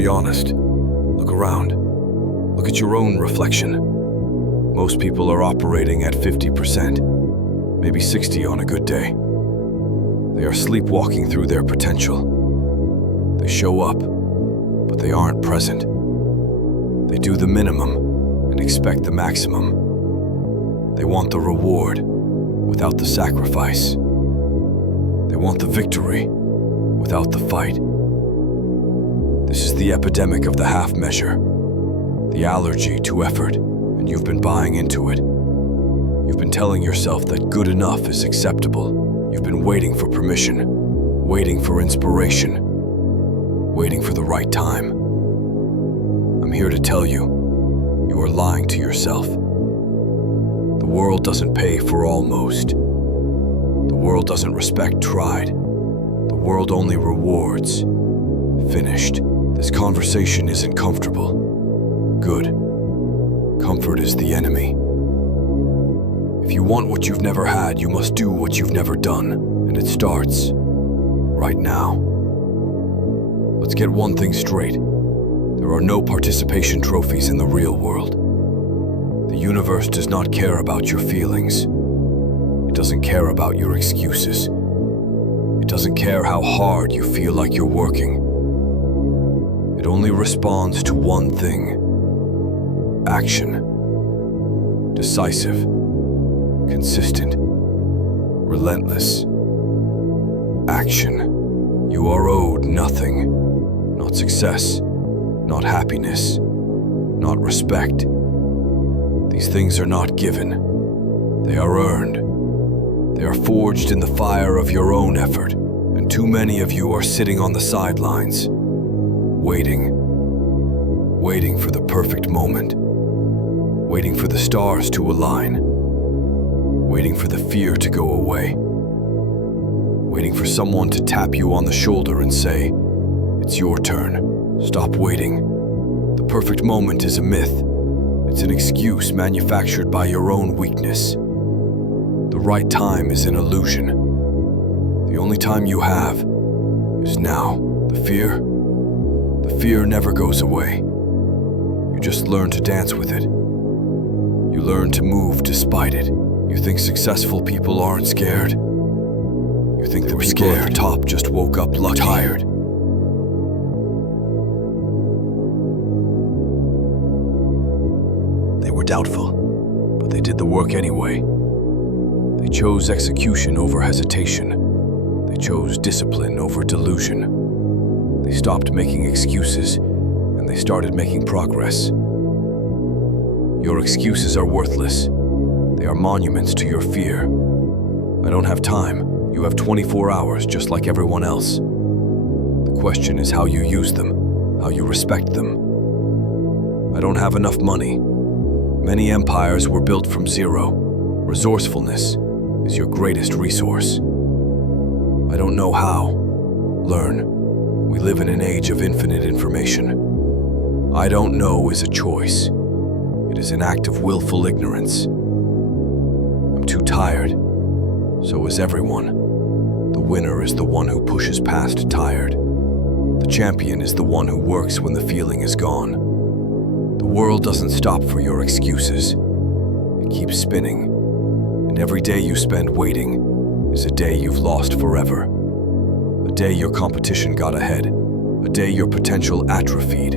be honest. Look around. Look at your own reflection. Most people are operating at 50%, maybe 60 on a good day. They are sleepwalking through their potential. They show up, but they aren't present. They do the minimum and expect the maximum. They want the reward without the sacrifice. They want the victory without the fight. This is the epidemic of the half measure, the allergy to effort, and you've been buying into it. You've been telling yourself that good enough is acceptable. You've been waiting for permission, waiting for inspiration, waiting for the right time. I'm here to tell you, you are lying to yourself. The world doesn't pay for almost. The world doesn't respect tried. The world only rewards finished. This conversation isn't comfortable. Good. Comfort is the enemy. If you want what you've never had, you must do what you've never done, and it starts right now. Let's get one thing straight. There are no participation trophies in the real world. The universe does not care about your feelings. It doesn't care about your excuses. It doesn't care how hard you feel like you're working. It only responds to one thing: action. Decisive, consistent, relentless. Action. You are owed nothing. Not success, not happiness, not respect. These things are not given. They are earned. They are forged in the fire of your own effort, and too many of you are sitting on the sidelines, waiting for the perfect moment, waiting for the stars to align, waiting for the fear to go away, waiting for someone to tap you on the shoulder and say, "It's your turn." Stop waiting. The perfect moment is a myth. It's an excuse manufactured by your own weakness. The right time is an illusion. The only time you have is now. The fear never goes away. You just learn to dance with it. You learn to move despite it. You think successful people aren't scared? You think the people at the top just woke up tired? They were doubtful, but they did the work anyway. They chose execution over hesitation. They chose discipline over delusion. They stopped making excuses, and they started making progress. Your excuses are worthless. They are monuments to your fear. I don't have time. You have 24 hours, just like everyone else. The question is how you use them, how you respect them. I don't have enough money. Many empires were built from zero. Resourcefulness is your greatest resource. I don't know how. Learn. We live in an age of infinite information. I don't know is a choice. It is an act of willful ignorance. I'm too tired. So is everyone. The winner is the one who pushes past tired. The champion is the one who works when the feeling is gone. The world doesn't stop for your excuses. It keeps spinning. And every day you spend waiting is a day you've lost forever. A day your competition got ahead. A day your potential atrophied.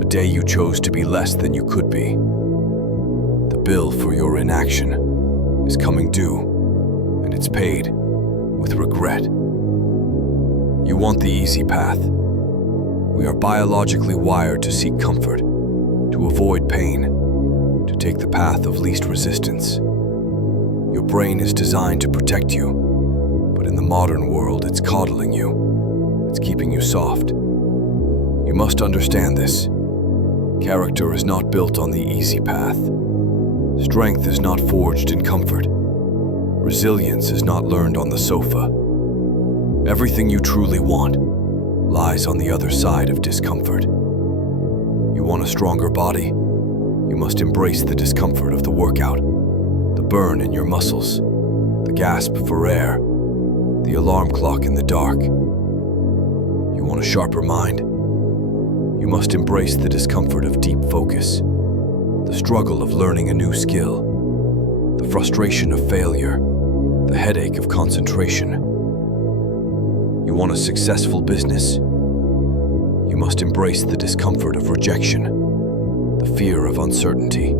A day you chose to be less than you could be. The bill for your inaction is coming due, and it's paid with regret. You want the easy path. We are biologically wired to seek comfort, to avoid pain, to take the path of least resistance. Your brain is designed to protect you, but in the modern world, it's coddling you. It's keeping you soft. You must understand this. Character is not built on the easy path. Strength is not forged in comfort. Resilience is not learned on the sofa. Everything you truly want lies on the other side of discomfort. You want a stronger body? You must embrace the discomfort of the workout, the burn in your muscles, the gasp for air, the alarm clock in the dark. You want a sharper mind? You must embrace the discomfort of deep focus, the struggle of learning a new skill, the frustration of failure, the headache of concentration. You want a successful business? You must embrace the discomfort of rejection, the fear of uncertainty,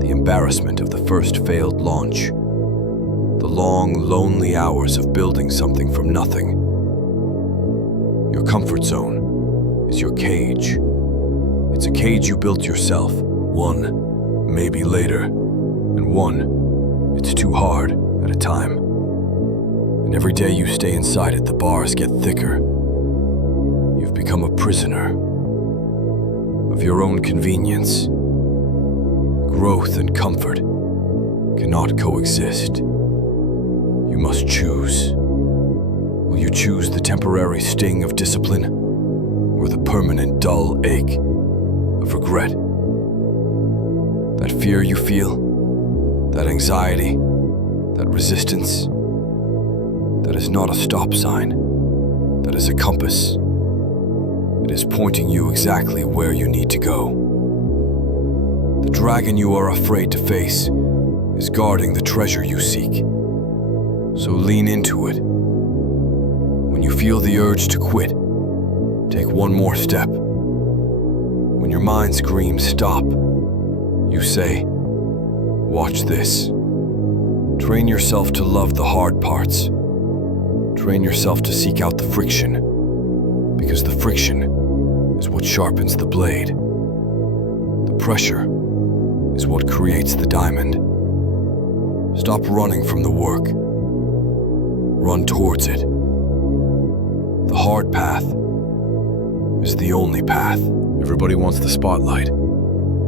the embarrassment of the first failed launch, the long, lonely hours of building something from nothing. Your comfort zone is your cage. It's a cage you built yourself, one, maybe later, and one, it's too hard at a time. And every day you stay inside it, the bars get thicker. You've become a prisoner of your own convenience. Growth and comfort cannot coexist. You must choose. Will you choose the temporary sting of discipline or the permanent dull ache of regret? That fear you feel, that anxiety, that resistance, that is not a stop sign, that is a compass. It is pointing you exactly where you need to go. The dragon you are afraid to face is guarding the treasure you seek. So lean into it. When you feel the urge to quit, take one more step. When your mind screams stop, you say, watch this. Train yourself to love the hard parts. Train yourself to seek out the friction, because the friction is what sharpens the blade. The pressure is what creates the diamond. Stop running from the work. Run towards it. The hard path is the only path. Everybody wants the spotlight.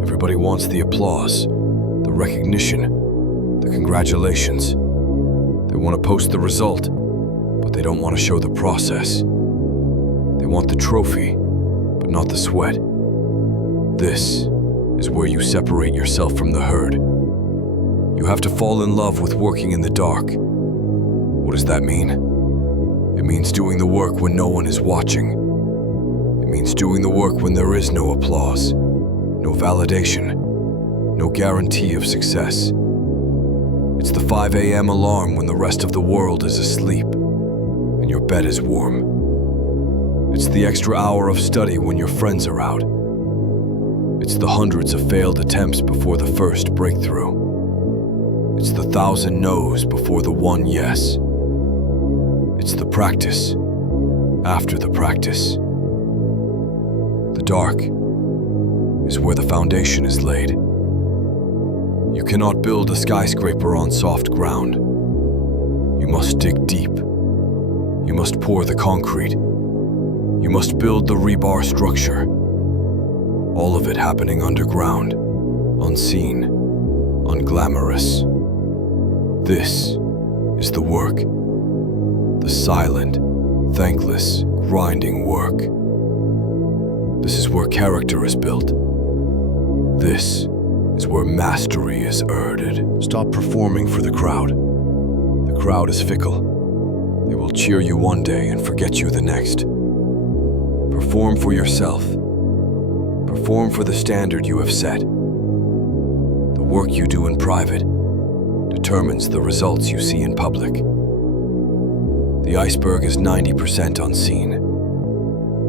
Everybody wants the applause, the recognition, the congratulations. They want to post the result, but they don't want to show the process. They want the trophy, but not the sweat. This is where you separate yourself from the herd. You have to fall in love with working in the dark. What does that mean? It means doing the work when no one is watching. It means doing the work when there is no applause, no validation, no guarantee of success. It's the 5 a.m. alarm when the rest of the world is asleep and your bed is warm. It's the extra hour of study when your friends are out. It's the hundreds of failed attempts before the first breakthrough. It's the 1,000 no's before the one yes. It's the practice after the practice. The dark is where the foundation is laid. You cannot build a skyscraper on soft ground. You must dig deep. You must pour the concrete. You must build the rebar structure. All of it happening underground, unseen, unglamorous. This is the work. The silent, thankless, grinding work. This is where character is built. This is where mastery is earned. Stop performing for the crowd. The crowd is fickle. They will cheer you one day and forget you the next. Perform for yourself. Perform for the standard you have set. The work you do in private determines the results you see in public. The iceberg is 90% unseen.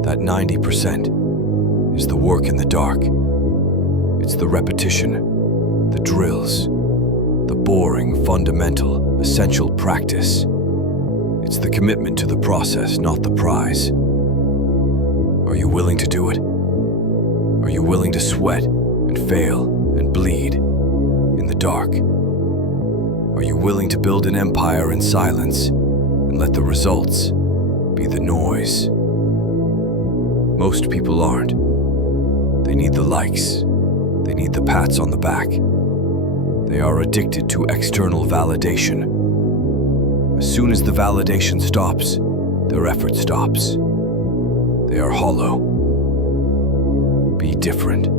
That 90% is the work in the dark. It's the repetition, the drills, the boring, fundamental, essential practice. It's the commitment to the process, not the prize. Are you willing to do it? Are you willing to sweat and fail and bleed in the dark? Are you willing to build an empire in silence and let the results be the noise? Most people aren't. They need the likes. They need the pats on the back. They are addicted to external validation. As soon as the validation stops, their effort stops. They are hollow. Be different.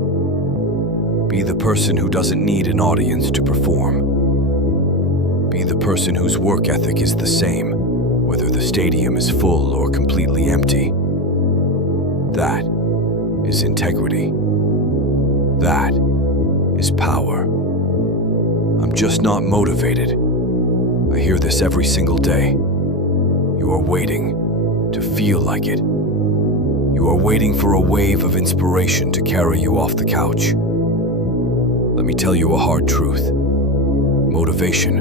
Be the person who doesn't need an audience to perform. Be the person whose work ethic is the same, whether the stadium is full or completely empty. That is integrity. That is power. I'm just not motivated. I hear this every single day. You are waiting to feel like it. You are waiting for a wave of inspiration to carry you off the couch. Let me tell you a hard truth. Motivation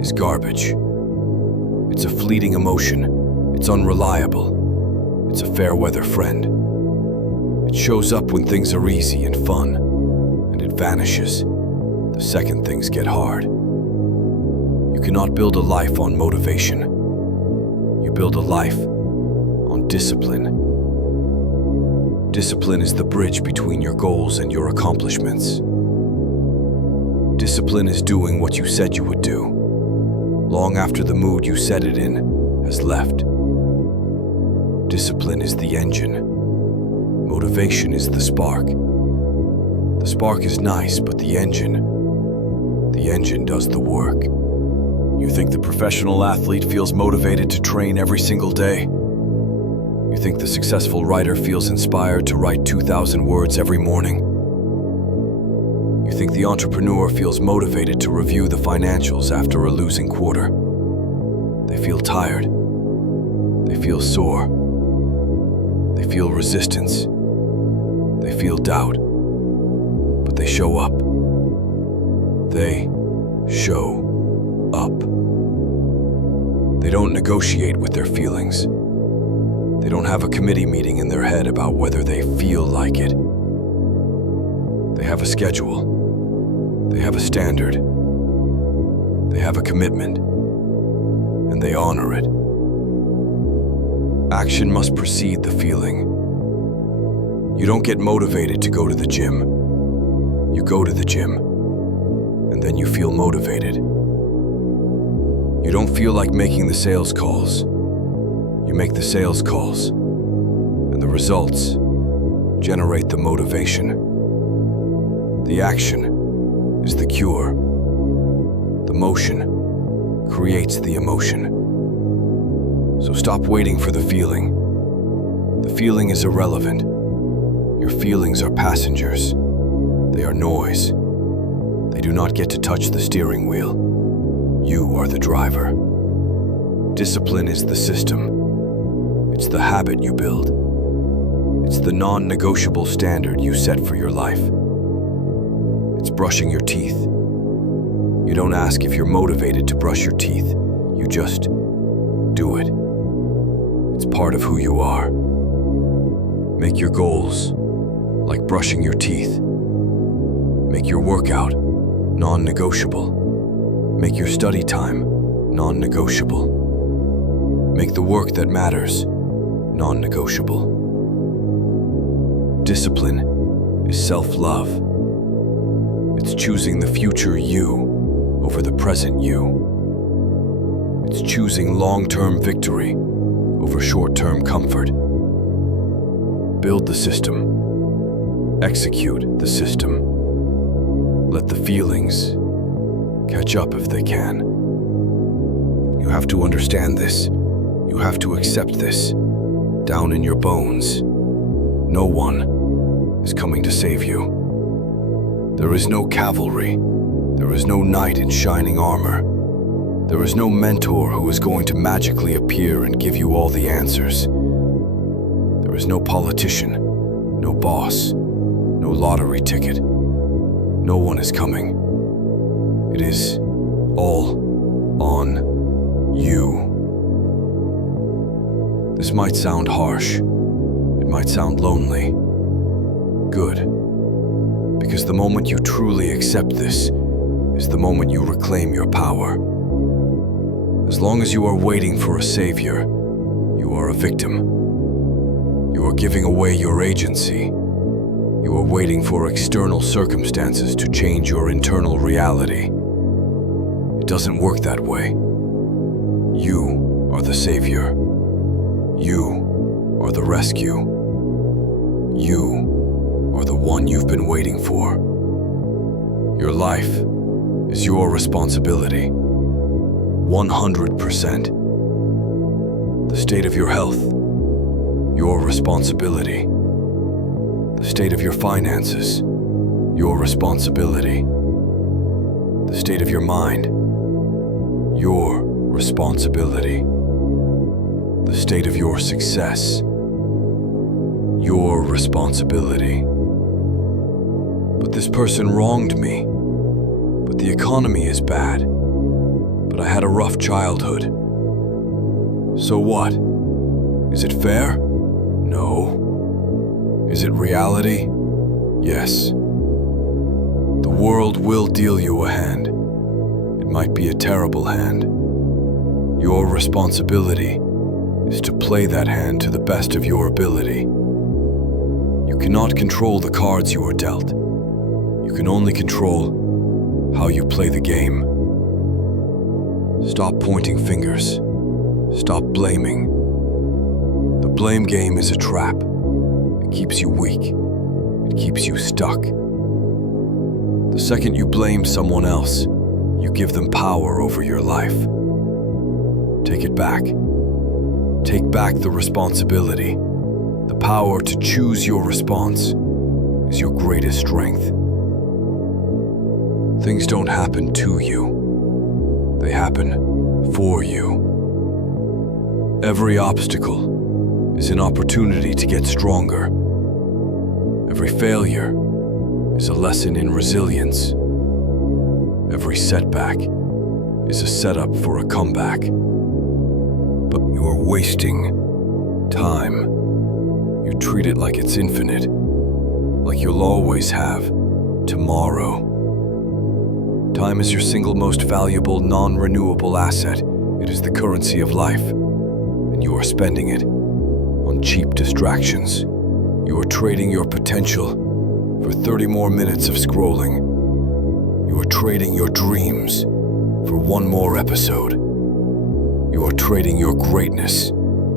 is garbage. It's a fleeting emotion. It's unreliable. It's a fair weather friend. It shows up when things are easy and fun, and it vanishes the second things get hard. You cannot build a life on motivation. You build a life on discipline. Discipline is the bridge between your goals and your accomplishments. Discipline is doing what you said you would do, long after the mood you set it in has left. Discipline is the engine. Motivation is the spark. The spark is nice, but the engine does the work. You think the professional athlete feels motivated to train every single day? You think the successful writer feels inspired to write 2,000 words every morning? You think the entrepreneur feels motivated to review the financials after a losing quarter? They feel tired. They feel sore. They feel resistance. They feel doubt. But they show up. They show up. They don't negotiate with their feelings. They don't have a committee meeting in their head about whether they feel like it. They have a schedule. They have a standard. They have a commitment. And they honor it. Action must precede the feeling. You don't get motivated to go to the gym. You go to the gym, and then you feel motivated. You don't feel like making the sales calls. You make the sales calls, and the results generate the motivation. The action is the cure. The motion creates the emotion. So stop waiting for the feeling. The feeling is irrelevant. Your feelings are passengers. They are noise. They do not get to touch the steering wheel. You are the driver. Discipline is the system. It's the habit you build. It's the non-negotiable standard you set for your life. It's brushing your teeth. You don't ask if you're motivated to brush your teeth. You just do it. It's part of who you are. Make your goals like brushing your teeth. Make your workout non-negotiable. Make your study time non-negotiable. Make the work that matters non-negotiable. Discipline is self-love. It's choosing the future you over the present you. It's choosing long-term victory over short-term comfort. Build the system. Execute the system. Let the feelings catch up if they can. You have to understand this. You have to accept this. Down in your bones. No one is coming to save you. There is no cavalry. There is no knight in shining armor. There is no mentor who is going to magically appear and give you all the answers. There is no politician, no boss, no lottery ticket. No one is coming. It is all on you. This might sound harsh. It might sound lonely. Good. Because the moment you truly accept this is the moment you reclaim your power. As long as you are waiting for a savior, you are a victim. You are giving away your agency. You are waiting for external circumstances to change your internal reality. It doesn't work that way. You are the savior. You are the rescue. You are the one you've been waiting for. Your life is your responsibility. 100%. The state of your health, your responsibility. The The state of your finances, your responsibility. The state of your mind, your responsibility. The state of your success, your responsibility. But this person wronged me. But the economy is bad. But I had a rough childhood. So what? Is it fair? No. Is it reality? Yes. The world will deal you a hand. It might be a terrible hand. Your responsibility is to play that hand to the best of your ability. You cannot control the cards you are dealt. You can only control how you play the game. Stop pointing fingers. Stop blaming. The blame game is a trap. It keeps you weak. It keeps you stuck. The second you blame someone else, you give them power over your life. Take it back. Take back the responsibility. The power to choose your response is your greatest strength. Things don't happen to you. They happen for you. Every obstacle is an opportunity to get stronger. Every failure is a lesson in resilience. Every setback is a setup for a comeback. But you're wasting time. You treat it like it's infinite, like you'll always have tomorrow. Time is your single most valuable, non-renewable asset. It is the currency of life, and you are spending it on cheap distractions. You are trading your potential for 30 more minutes of scrolling. You are trading your dreams for one more episode. You are trading your greatness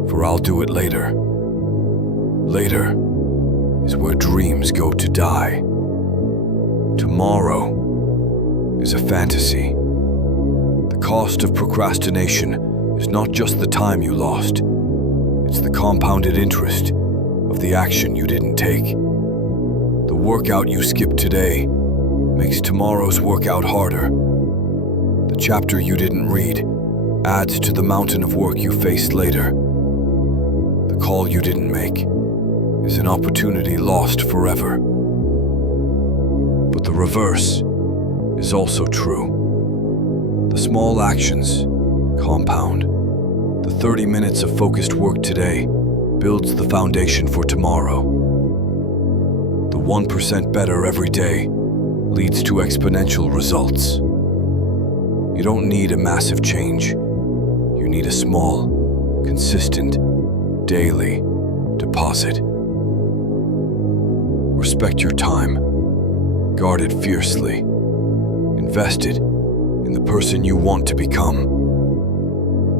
for I'll do it later. Later is where dreams go to die. Tomorrow is a fantasy. The cost of procrastination is not just the time you lost. It's the compounded interest of the action you didn't take. The workout you skipped today makes tomorrow's workout harder. The chapter you didn't read adds to the mountain of work you faced later. The call you didn't make is an opportunity lost forever. But the reverse is also true. The small actions compound. The 30 minutes of focused work today builds the foundation for tomorrow. The 1% better every day leads to exponential results. You don't need a massive change. You need a small, consistent, daily deposit. Respect your time. Guard it fiercely. Invest it in the person you want to become.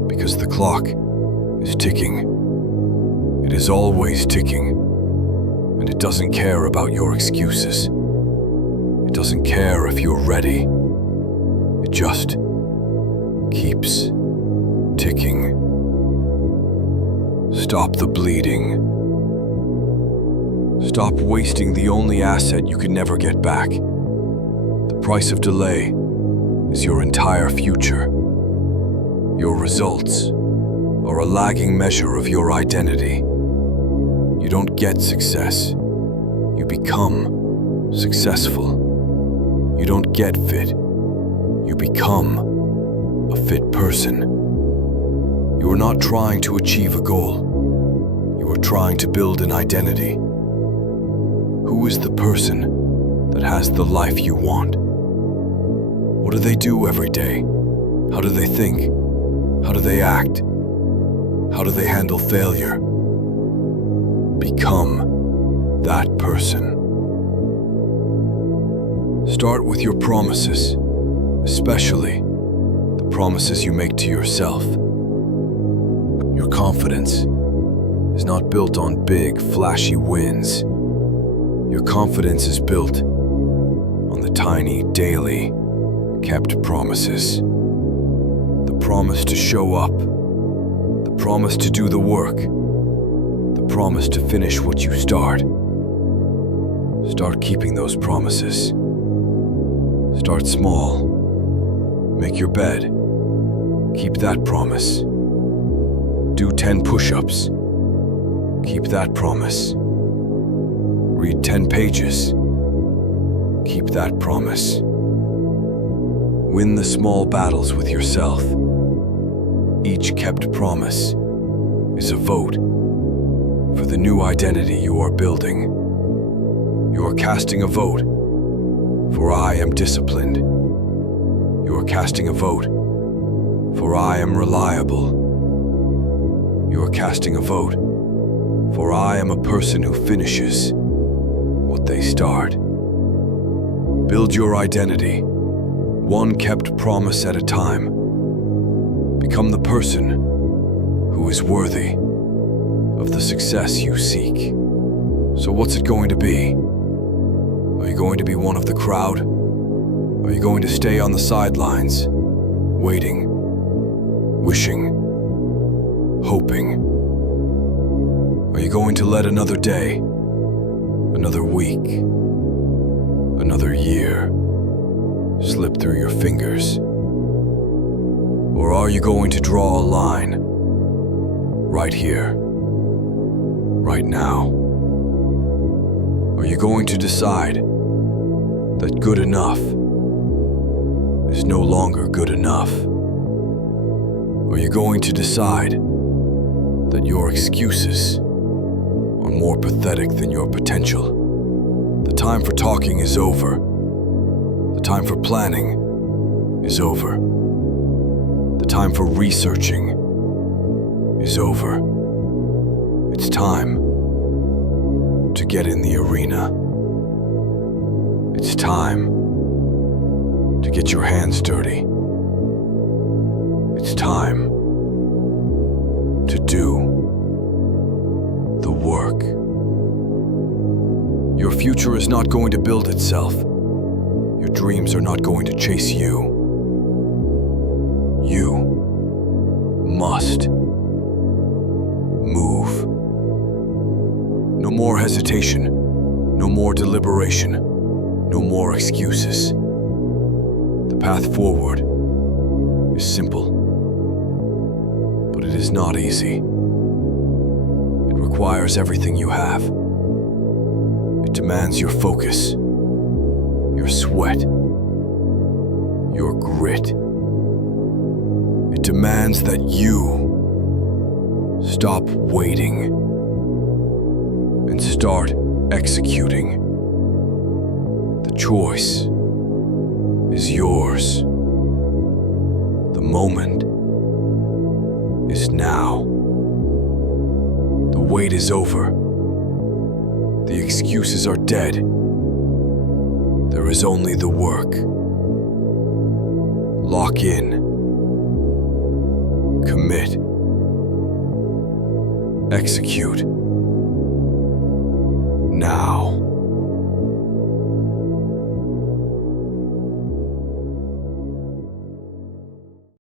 Because the clock is ticking. It is always ticking. And it doesn't care about your excuses. It doesn't care if you're ready. It just keeps ticking. Stop the bleeding. Stop wasting the only asset you can never get back. The price of delay is your entire future. Your results are a lagging measure of your identity. You don't get success. You become successful. You don't get fit. You become a fit person. You are not trying to achieve a goal. You are trying to build an identity. Who is the person that has the life you want? What do they do every day? How do they think? How do they act? How do they handle failure? Become that person. Start with your promises, especially the promises you make to yourself. Your confidence is not built on big, flashy wins. Your confidence is built on the tiny, daily, kept promises. The promise to show up. The promise to do the work. The promise to finish what you start. Start keeping those promises. Start small. Make your bed. Keep that promise. Do 10 push-ups. Keep that promise. Read 10 pages. Keep that promise. Win the small battles with yourself. Each kept promise is a vote for the new identity you are building. You are casting a vote for I am disciplined. You are casting a vote for I am reliable. You are casting a vote for I am a person who finishes what they start. Build your identity, one kept promise at a time. Become the person who is worthy of the success you seek. So what's it going to be? Are you going to be one of the crowd? Are you going to stay on the sidelines, waiting, wishing, hoping? Are you going to let another day, another week, another year slip through your fingers? Or are you going to draw a line right here, right now? Are you going to decide that good enough is no longer good enough? Are you going to decide that your excuses are more pathetic than your potential? The time for talking is over. The time for planning is over. The time for researching is over. It's time to get in the arena. It's time to get your hands dirty. It's time to do the work. Your future is not going to build itself. Your dreams are not going to chase you. You must move. No more hesitation, no more deliberation, no more excuses. The path forward is simple, but it is not easy. It requires everything you have. It demands your focus, your sweat, your grit. It demands that you stop waiting and start executing. The choice is yours. The moment is now. The wait is over. The excuses are dead. There is only the work. Lock in. Commit. Execute. Now.